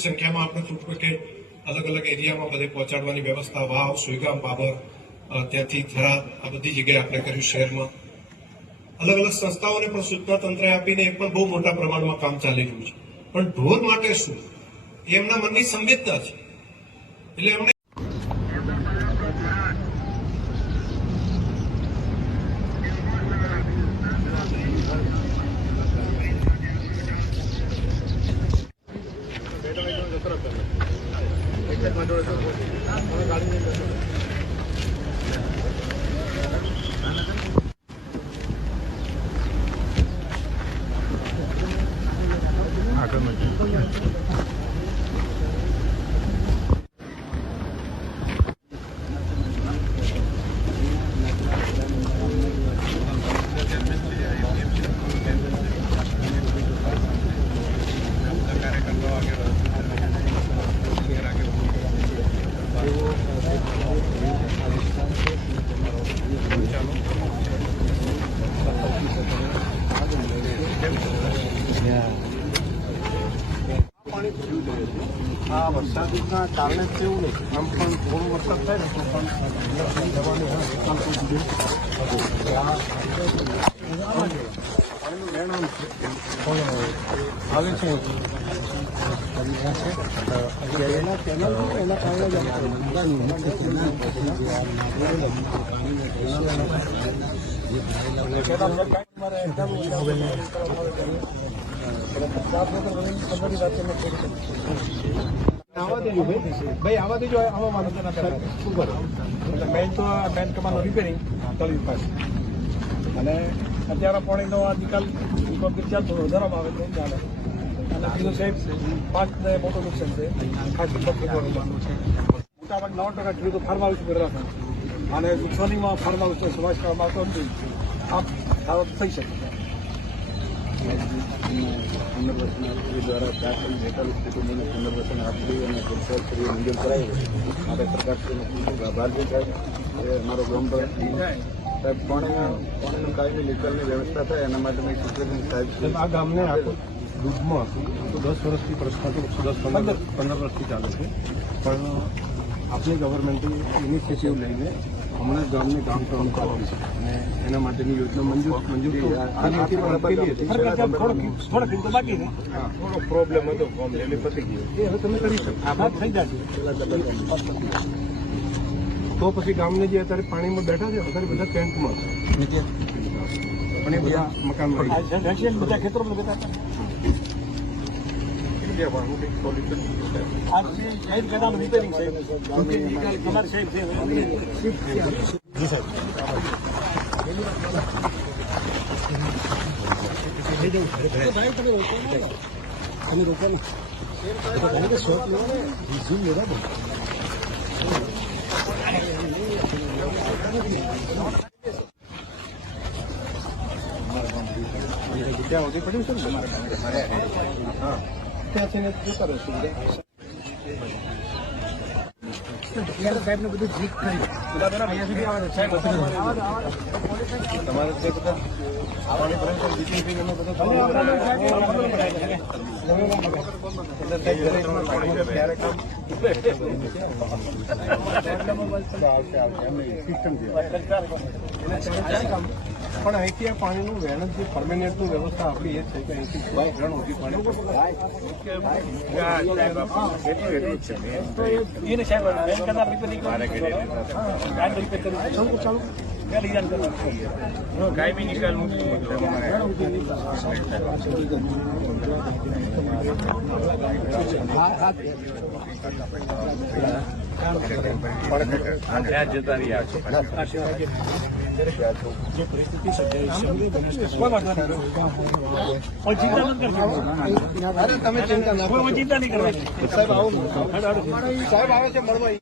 મોટી સંખ્યામાં આપણે ફૂડ અલગ અલગ એરિયામાં બધે પહોંચાડવાની વ્યવસ્થા, વાવ, સુઈગામ, બાબર ત્યાંથી થરાદ, આ બધી જગ્યાએ આપણે કર્યું શહેરમાં. અલગ અલગ સંસ્થાઓને પણ સૂચના તંત્રે આપીને એ પણ બહુ મોટા પ્રમાણમાં કામ ચાલી રહ્યું છે. પણ ઢોર માટે શું? એ એમના મનની સંવેદના છે. એટલે એમણે પાણી કારણે જ આમ પણ થોડો વરસાદ થાય તો પણ જવાની આવે છે એના કારણે જ આમ આવા દેજો ભાઈ. ભાઈ આવા દેજો આવા તેના શું એટલે મેન તો મેન તમારું રિપેરિંગ તળિયું પાસે. અને અત્યારે પણ એનો નિકાલ ચાલતો હોય, વધારવામાં આવે તો ચાલે. અને બીજું સાહેબ પાંચ ને મોટું નુકસાન છે. ખાસ મોટાભાગ નવ ટકા ખેડૂતો ફાર્મ હાઉસ રાખે અને નુકસાનીમાં ફાર્મ હાઉસનો સમાજ કરવામાં આવતો નથી આ થઈ શકે. પુનર્વસનાર્થી દ્વારા દાખલ હેઠળ કુટુંબોને પુનર્વસન આપવી અને શ્રી મંજૂર કરાયું માટે સરકારશ્રીનો ખૂબ ખૂબ આભાર છે સાહેબ એ અમારો ગામ પર સાહેબ પાણીના પાણીનું કાયમી નિકાલની વ્યવસ્થા થાય એના માટે મેં સૂચન સાહેબ આ ગામને આખું દૂધમાં હતું તો દસ વર્ષથી પ્રશ્ન તો દસ પંદર પંદર. વર્ષથી ચાલે છે. પણ આપણી ગવર્મેન્ટે ઇનિશિયેટિવ લઈને હમણાં જ ગામને ગામ પ્રમ કરવાનું છે. અને એના માટેની યોજના મંજૂર મંજૂર તો આ નીતિ પણ આપેલી હતી. થોડોક થોડોક બાકી છે. થોડો પ્રોબ્લેમ હતો ફોર્મ લેલી પતી ગયો. એ હવે તમે કરી શકો. આ થઈ જશે. તો પછી ગામને જે અત્યારે પાણીમાં બેઠા છે અત્યારે બધા ટેન્ટમાં છે. પણ એ બધા મકાન બધા ખેતરોમાં બધા. સોલ્યુશન છે તમારે શહેર છે ત્યાં સુધી પડ્યું છે ને તમારે હા ત્યાં થઈને જતા રહેશું બધા સાહેબ ને બધું જીત થઈ અહીંયા સુધી આવે છે સાહેબ તમારે જે બધા આવવાની છે પણ અહીંથી આ પાણીનું વહેણ જે પરમેનન્ટનું વ્યવસ્થા આપણી એ છે કે અહીંથી બાય ગ્રણ ઓછી પાણી કાયમ નિકાલ મુશ્કેલ કોઈ વાંધો અરે તમે ચિંતા ચિંતા નહીં કરવાની સાહેબ સાહેબ આવે છે મળવા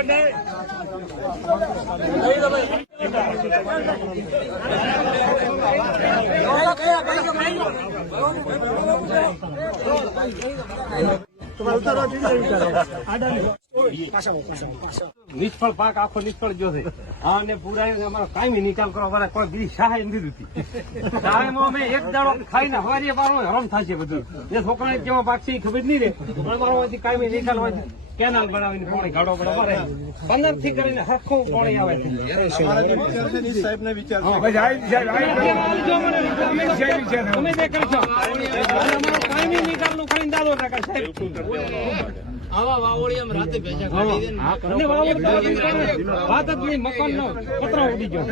છે નિષ્ફળ પાક આખો નિષ્ફળ ગયો છે. અને પૂરા અમારો કાયમી નિકાલ કરવા અમારે કોઈ બીજી સહાય નથી દીધી. અમે એક દાડો ખાઈને હવારીએ પાડો હરમ થશે બધું. જે છોકરાને કેવા પાક છે એ ખબર નહીં રે પણ મારો કાયમી નિકાલ હોય છે. કેનાલ બનાવીને પાણી ગાડો બનાવે પંદરથી કરીને હરખું પાણી આવે. છે તમે વિચાર હા, ભાઈ, સાહેબ, સાહેબ, સાહેબ. જો કરશો અમારો કાયમી નિકાલનું કરીને દાદો ટકા સાહેબ. આવા વાવોળિયામાં રાતે ભેજા કાઢી દે ને. અને વાત જ કરે. વાત જ નહીં મકાન નો પતરો ઉડી ગયો.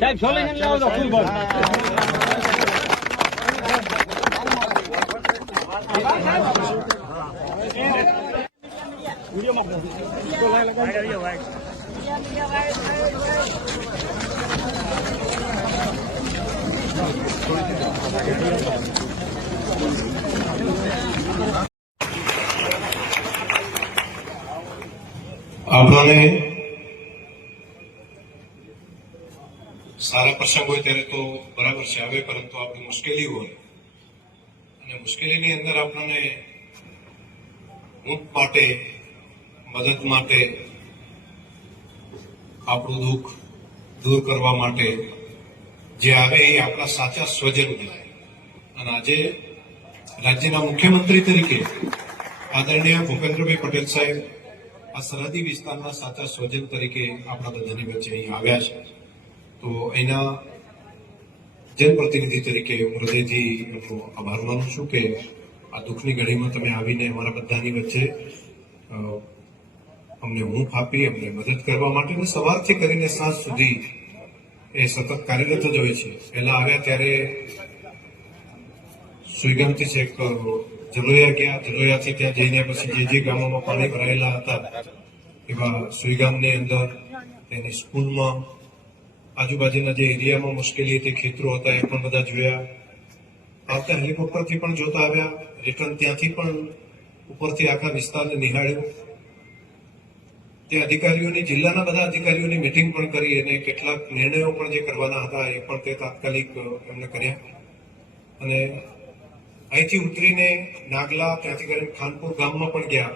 સાહેબ સોલ્યુશન લાવો તો ફૂલ બોલ. આપણને સારા પ્રસંગ હોય ત્યારે તો બરાબર છે આવે, પરંતુ આપણી મુશ્કેલી હોય. અને મુશ્કેલીની અંદર આપણને ઊંટ માટે, મદદ માટે આપણું દુઃખ દૂર કરવા માટે જે આવે એ આપણા સાચા સ્વજન કહેવાય અને આજે રાજ્યના મુખ્યમંત્રી તરીકે આદરણીય ભૂપેન્દ્રભાઈ પટેલ સાહેબ આ સરહદી વિસ્તારના સાચા સ્વજન તરીકે આપણા બધાની વચ્ચે અહીં આવ્યા છે. તો અહીંના જનપ્રતિનિધિ તરીકે હું હૃદયથી એમનો આભાર માનું છું કે આ દુઃખની ઘડીમાં તમે આવીને અમારા બધાની વચ્ચે અમને ઊંઘ આપી, અમને મદદ કરવા માટે અને સવારથી કરીને સાંજ સુધી એ સતત કાર્યરત જ હોય છે. પહેલા આવ્યા ત્યારે સુઈગામથી છેક જલોયા ગયા. જલોયાથી ત્યાં જઈને પછી જે જે ગામોમાં પાણી ભરાયેલા હતા, એવા સુઈગામની અંદર એની સ્કૂલમાં, આજુબાજુના જે એરિયામાં મુશ્કેલી હતી, ખેતરો હતા, એ પણ બધા જોયા. આવતા હેલિકોપ્ટરથી પણ જોતા આવ્યા. રિટર્ન ત્યાંથી પણ ઉપરથી આખા વિસ્તારને નિહાળ્યો. તે અધિકારીઓની, જિલ્લાના બધા અધિકારીઓની મિટિંગ પણ કરી અને કેટલાક નિર્ણયો પણ જે કરવાના હતા એ પણ તે તાત્કાલિક એમને કર્યા. અને અહીંથી ઉતરીને નાગલા, ત્યાંથી કરીને ખાનપુર ગામમાં પણ ગયા.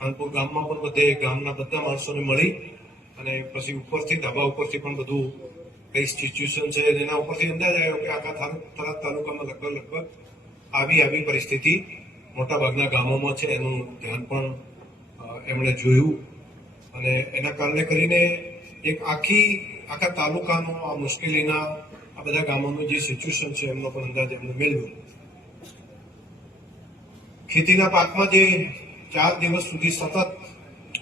ખાનપુર ગામમાં પણ બધે ગામના બધા માણસોને મળી અને પછી ઉપરથી, ધાબા ઉપરથી પણ બધું કઈ સિચ્યુએશન છે એના ઉપરથી અંદાજ આવ્યો કે આખા થરાદ તાલુકામાં લગભગ લગભગ આવી આવી પરિસ્થિતિ મોટાભાગના ગામોમાં છે. એનું ધ્યાન પણ એમણે જોયું. અને એના કારણે કરીને એક આખી, આખા તાલુકાનો આ મુશ્કેલીના આ બધા ગામોનું જે સિચ્યુએશન છે, એમનો પણ અંદાજ એમને મેળવ્યો. ખેતીના પાકમાં જે ચાર દિવસ સુધી સતત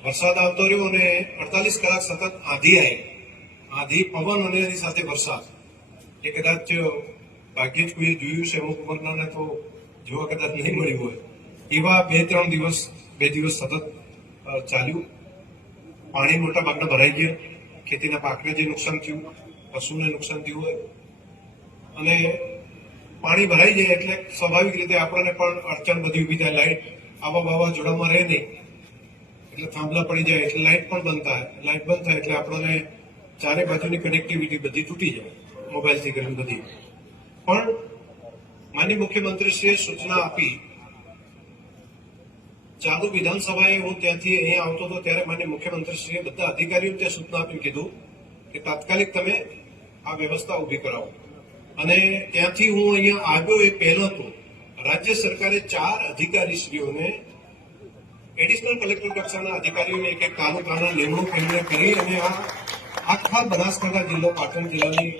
વરસાદ આવતો રહ્યો અને અડતાલીસ કલાક સતત આંધી આવી આંધી, પવન અને એની સાથે વરસાદ. એ કદાચ ભાગ્યે જ કોઈએ જોયું છે, અમુક ઉંમરના તો જોવા કદાચ નહીં મળ્યું હોય. એવા બે ત્રણ દિવસ, બે દિવસ સતત ચાલ્યું. પાણી મોટા ભાગના ભરાઈ ગયા. ખેતીના પાકને જે નુકસાન થયું, પશુને નુકસાન થયું હોય. અને પાણી ભરાઈ જાય એટલે સ્વાભાવિક રીતે આપણને પણ અડચણ બધી ઊભી થાય. લાઈટ આવા બાવા જોડામાં રહે નહીં. એટલે થાંભલા પડી જાય, એટલે લાઇટ પણ બંધ થાય. લાઇટ બંધ થાય એટલે આપણને ચારે બાજુની કનેક્ટિવિટી બધી તૂટી જાય, મોબાઈલથી કરીને બધી. પણ માનનીય મુખ્યમંત્રીશ્રીએ સૂચના આપી ચાલુ વિધાનસભાએ હું ત્યાંથી અહીંયા આવતો હતો, ત્યારે માન્ય મુખ્યમંત્રીશ્રીએ બધા અધિકારીઓ ત્યાં સૂચના આપી કીધું કે તાત્કાલિક તમે આ વ્યવસ્થા ઊભી કરાવો. અને ત્યાંથી હું અહીંયા આવ્યો એ પહેલો તો રાજ્ય સરકારે ચાર અધિકારીશ્રીઓને, એડિશનલ કલેક્ટર કક્ષાના અધિકારીઓને એક એક તાલુકાના નિમણૂક એમણે કરી અને આ આખા બનાસકાંઠા જિલ્લો, પાટણ જિલ્લાની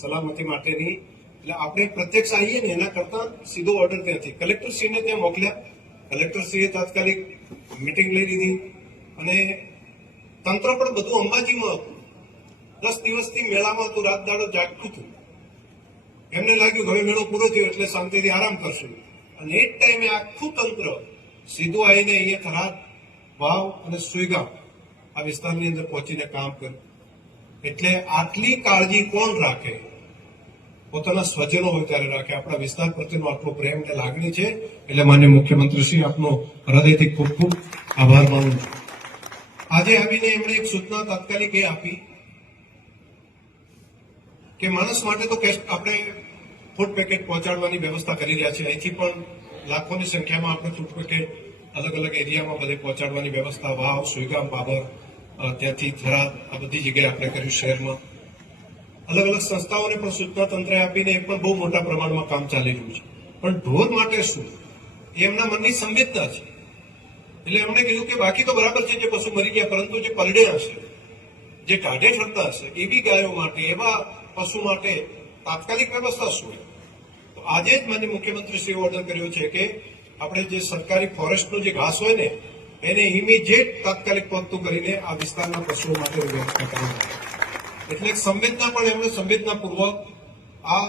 સલામતી માટેની, એટલે આપણે પ્રત્યક્ષ આવીએ ને એના કરતા સીધો ઓર્ડર ત્યાંથી. કલેક્ટરશ્રીને ત્યાં મોકલ્યા. કલેક્ટરશ્રીએ તાત્કાલિક મિટિંગ લઈ લીધી અને તંત્ર પણ બધું અંબાજીમાં હતું. દસ દિવસથી મેળામાં હતું, રાત દાડો જાગતું હતું. એમને લાગ્યું હવે મેળો પૂરો થયો એટલે શાંતિથી આરામ કરશું. અને એ જ ટાઈમે આખું તંત્ર સીધું આવીને અહીંયા થરાદ, વાવ અને સુઈગામ આ વિસ્તારની અંદર પહોંચીને કામ કર્યું એટલે આટલી કાળજી કોણ રાખે? પોતાના સ્વજનો હોય ત્યારે રાખે. આપણા વિસ્તાર પ્રત્યેનો આટલો પ્રેમ ને લાગણી છે, એટલે માન્ય મુખ્યમંત્રીશ્રી આપનો હૃદયથી ખૂબ ખૂબ આભાર માનું છું. આજે આવીને એમણે એક સૂચના તાત્કાલિક એ આપી કે માણસ માટે તો આપણે ફૂડ પેકેટ પહોંચાડવાની વ્યવસ્થા કરી રહ્યા છીએ. અહીંથી પણ લાખોની સંખ્યામાં આપણે ફૂડ પેકેટ અલગ અલગ એરિયામાં બધે પહોંચાડવાની વ્યવસ્થા, વાવ, સુઈગામ, બાબર ત્યાંથી થરાદ, આ બધી જગ્યાએ આપણે કર્યું શહેરમાં. અલગ અલગ સંસ્થાઓને પણ સૂચના તંત્રે આપીને એ પણ બહુ મોટા પ્રમાણમાં કામ ચાલી રહ્યું છે. પણ ઢોર માટે શું? એમના મનની સંવેદના છે. એટલે એમણે કીધું કે બાકી તો બરાબર છે જે પશુ મરી ગયા, પરંતુ જે પરડે હશે જે કાઢે ફરતા હશે એવી ગાયો માટે, એવા પશુ માટે તાત્કાલિક વ્યવસ્થા શું? તો આજે જ મને મુખ્યમંત્રીશ્રીએ ઓર્ડર કર્યો છે કે આપણે જે સરકારી ફોરેસ્ટનું જે ઘાસ હોય ને, એને ઇમિજિએટ તાત્કાલિક પહોંચતું કરીને આ વિસ્તારના પશુઓ માટે વ્યવસ્થા કરવાની એટલે સંવેદના પણ એમણે સંવેદનાપૂર્વક આ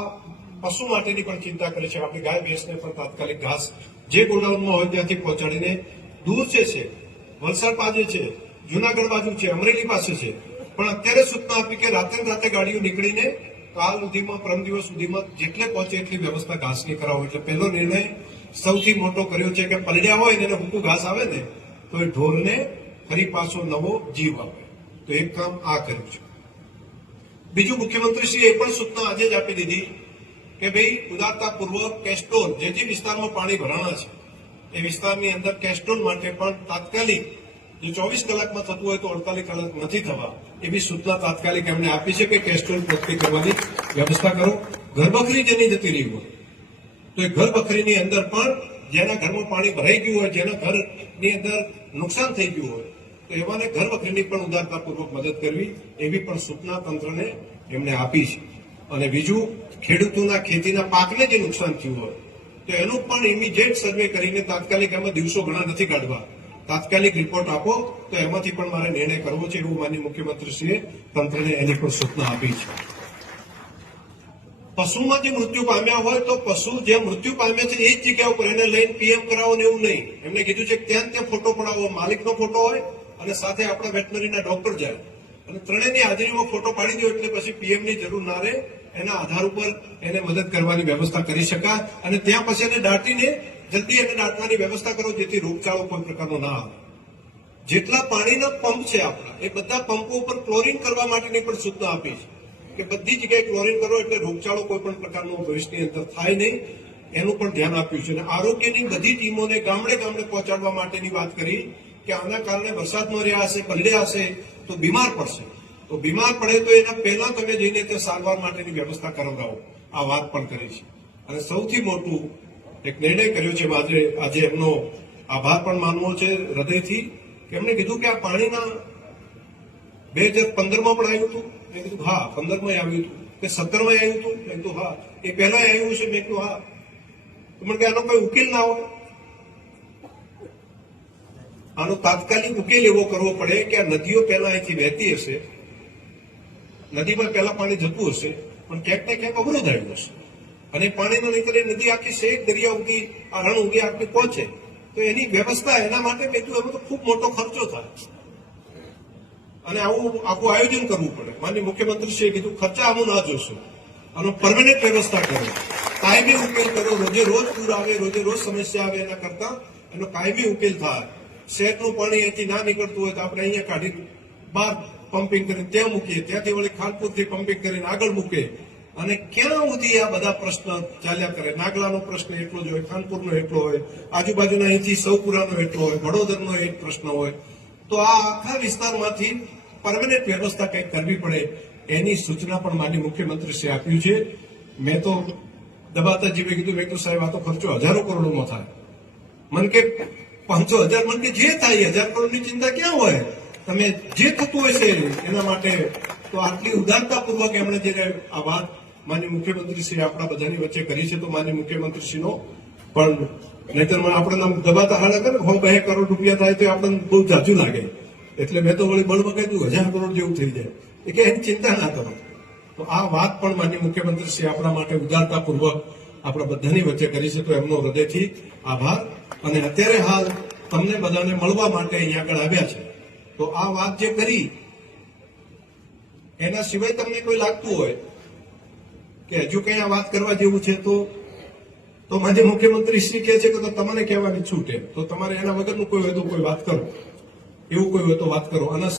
પશુ માટેની પણ ચિંતા કરી છે. આપણી ગાય ભેંસને પણ તાત્કાલિક ઘાસ જે ગોડાઉનમાં હોય ત્યાંથી પહોંચાડીને દૂર જે છે, વલસાડ બાજુ છે, જુનાગઢ બાજુ છે, અમરેલી પાસે છે. પણ અત્યારે સૂચના આપી કે રાતે રાતે ગાડીઓ નીકળીને કાલ સુધીમાં, પરમ દિવસ સુધીમાં જેટલે પહોંચે એટલી વ્યવસ્થા ઘાસની કરાવો એટલે પહેલો નિર્ણય સૌથી મોટો કર્યો છે કે પલડ્યા હોય ને એને હૂકું ઘાસ આવે ને, તો એ ઢોરને ફરી પાછો નવો જીવ આપે. તો એક કામ આ કર્યું છે. બીજું મુખ્યમંત્રીશ્રીએ એ પણ સૂચના આજે જ આપી દીધી કે ભાઈ, ઉદારતાપૂર્વક કેસ્ટોન જે જે વિસ્તારમાં પાણી ભરાણા છે, એ વિસ્તારની અંદર કેસ્ટોન માટે પણ તાત્કાલિક જે ચોવીસ કલાકમાં થતું હોય તો અડતાલીસ કલાક નથી થવા એવી સૂચના તાત્કાલિક એમને આપી છે કે કેસ્ટોન પ્રત્યે કરવાની વ્યવસ્થા કરો. ઘરબકરી જેની જતી રહી હોય, તો એ ઘરબખરીની અંદર પણ જેના ઘરમાં પાણી ભરાઈ ગયું હોય, જેના ઘરની અંદર નુકસાન થઈ ગયું હોય તો એવાને ઘર વખરીની પણ ઉદારતાપૂર્વક મદદ કરવી એવી પણ સૂચના તંત્રને એમણે આપી છે. અને બીજું, ખેડૂતોના ખેતીના પાકને જે નુકસાન થયું હોય, તો એનું પણ ઇમિડિયેટ સર્વે કરીને તાત્કાલિક એમાં દિવસો ઘણા નથી કાઢવા. તાત્કાલિક રિપોર્ટ આપો, તો એમાંથી પણ મારે નિર્ણય કરવો છે એવું માનનીય મુખ્યમંત્રીશ્રીએ તંત્રને એની પણ સૂચના આપી છે. પશુમાં જે મૃત્યુ પામ્યા હોય, તો પશુ જે મૃત્યુ પામ્યા છે, એ જ જગ્યા ઉપર એને લઈને પીએમ કરાવો ને એવું નહીં. એમને કીધું છે કે ત્યાં ત્યાં ફોટો પડાવો, માલિકનો ફોટો હોય અને સાથે આપણા વેટનરીના ડોક્ટર જાય. અને ત્રણેયની હાજરીમાં ફોટો પાડી દો એટલે પછી પીએમની જરૂર ના રહે. એના આધાર ઉપર એને મદદ કરવાની વ્યવસ્થા કરી શકાય. અને ત્યાં પછી એને દાટીને જલ્દી એને દાટવાની વ્યવસ્થા કરો જેથી રોગચાળો કોઈ પ્રકારનો ના આવે. જેટલા પાણીના પંપ છે આપણા, એ બધા પંપો ઉપર ક્લોરિન કરવા માટેની પણ સૂચના આપી છે કે બધી જગ્યાએ ક્લોરિન કરો એટલે રોગચાળો કોઈ પણ પ્રકારનો ભવિષ્યની અંદર થાય નહીં. એનું પણ ધ્યાન આપ્યું છે. અને આરોગ્યની બધી ટીમોને ગામડે ગામડે પહોંચાડવા માટેની વાત કરી. કે આના કારણે વરસાદમાં રહ્યા હશે પલડ્યા હશે તો બીમાર પડશે. તો બીમાર પડે તો એના પહેલા તમે જઈને તે સારવાર માટેની વ્યવસ્થા કરાવડાવો. આ વાત પણ કરી છે. અને સૌથી મોટું એક નિર્ણય કર્યો છે આજે આજે એમનો આભાર પણ માનવો છે હૃદયથી, કે એમણે કીધું કે આ પાણીના બે હજાર પંદરમાં પણ આવ્યું હતું. મેં કીધું, હા પંદરમાં આવ્યું હતું. કે સત્તરમાં આવ્યું હતું? મેં કીધું, હા. એ પહેલા આવ્યું છે મેં કીધું, હા. મને કે આનો કોઈ ઉકેલ ના હોય. આનો તાત્કાલિક ઉકેલ એવો કરવો પડે કે આ નદીઓ પહેલા અહીંથી વહેતી હશે. નદીમાં પહેલા પાણી જતું હશે, પણ ક્યાંક ને ક્યાંક અવરોધ આવ્યો હશે. અને પાણીનો નહીં એ નદી આખી શેખ દરિયા ઉગી આ રણ ઉગી આખી પહોંચે. તો એની વ્યવસ્થા એના માટે કીધું, એમાં તો ખૂબ મોટો ખર્ચો થાય. અને આવું, આખું આયોજન કરવું પડે. માનની મુખ્યમંત્રીશ્રીએ કીધું, ખર્ચા આવું ના જોશો. આનો પરમેનન્ટ વ્યવસ્થા કરો. કાયમી ઉકેલ કરો. રોજે રોજ પૂર આવે, રોજે રોજ સમસ્યા આવે એના કરતા એનો કાયમી ઉકેલ થાય. શહેરનું પાણી અહીંથી ના નીકળતું હોય તો આપણે અહીંયા કાઢી બહાર પમ્પિંગ કરીને ત્યાં મૂકીએ. ત્યાંથી વળી ખાનપુરથી પમ્પિંગ કરીને આગળ મૂકે અને ક્યાં સુધી આ બધા પ્રશ્ન ચાલ્યા કરે? નાગલાનો પ્રશ્ન એટલો જ હોય, ખાનપુરનો એટલો હોય, આજુબાજુના અહીંથી સૌપુરાનો એટલો હોય, વડોદરનો એક પ્રશ્ન હોય. તો આ આખા વિસ્તારમાંથી પરમેનન્ટ વ્યવસ્થા કંઈક કરવી પડે એની સૂચના પણ માનની મુખ્યમંત્રીશ્રીએ આપ્યું છે. મેં તો દબાતા જીવે કીધું, મેં કીધું, સાહેબ, આ તો ખર્ચો હજારો કરોડોમાં થાય. મન કે પાંચસો હજાર મન કે જે થાય, હજાર કરોડની ચિંતા ક્યાં હોય? તમે જે થતું હોય છે એના માટે તો આટલી ઉદારતાપૂર્વક એમણે જે આ વાત માન્ય મુખ્યમંત્રીશ્રી આપણા બધાની વચ્ચે કરી છે, તો માન્ય મુખ્યમંત્રીશ્રીનો પણ નહીતર આપણને આપણે દબાતા હાલ કરે હો બે કરોડ રૂપિયા થાય તો આપણને બહુ જાજુ લાગે. એટલે મેં તો વળી બળમાં કહ્યું હજાર કરોડ જેવું થઈ જાય. એ કે એની ચિંતા ના કરો. તો આ વાત પણ માન્ય મુખ્યમંત્રીશ્રી આપણા માટે ઉદારતાપૂર્વક આપણા બધાની વચ્ચે કરી છે, તો એમનો હૃદયથી આભાર. અને અત્યારે હાલ તમને બધાને મળવા માટે અહીંયા આગળ આવ્યા છે. તો આ વાત જે કરી, એના સિવાય તમને કોઈ લાગતું હોય કે હજુ કઈ આ વાત કરવા જેવું છે, તો તો માન્ય મુખ્યમંત્રી શ્રી કહે છે કે તમને કહેવાની છૂટે તો તમારે એના વગરનું કોઈ હોય તો કોઈ વાત કરો. એવું કોઈ હોય તો વાત કરો. અને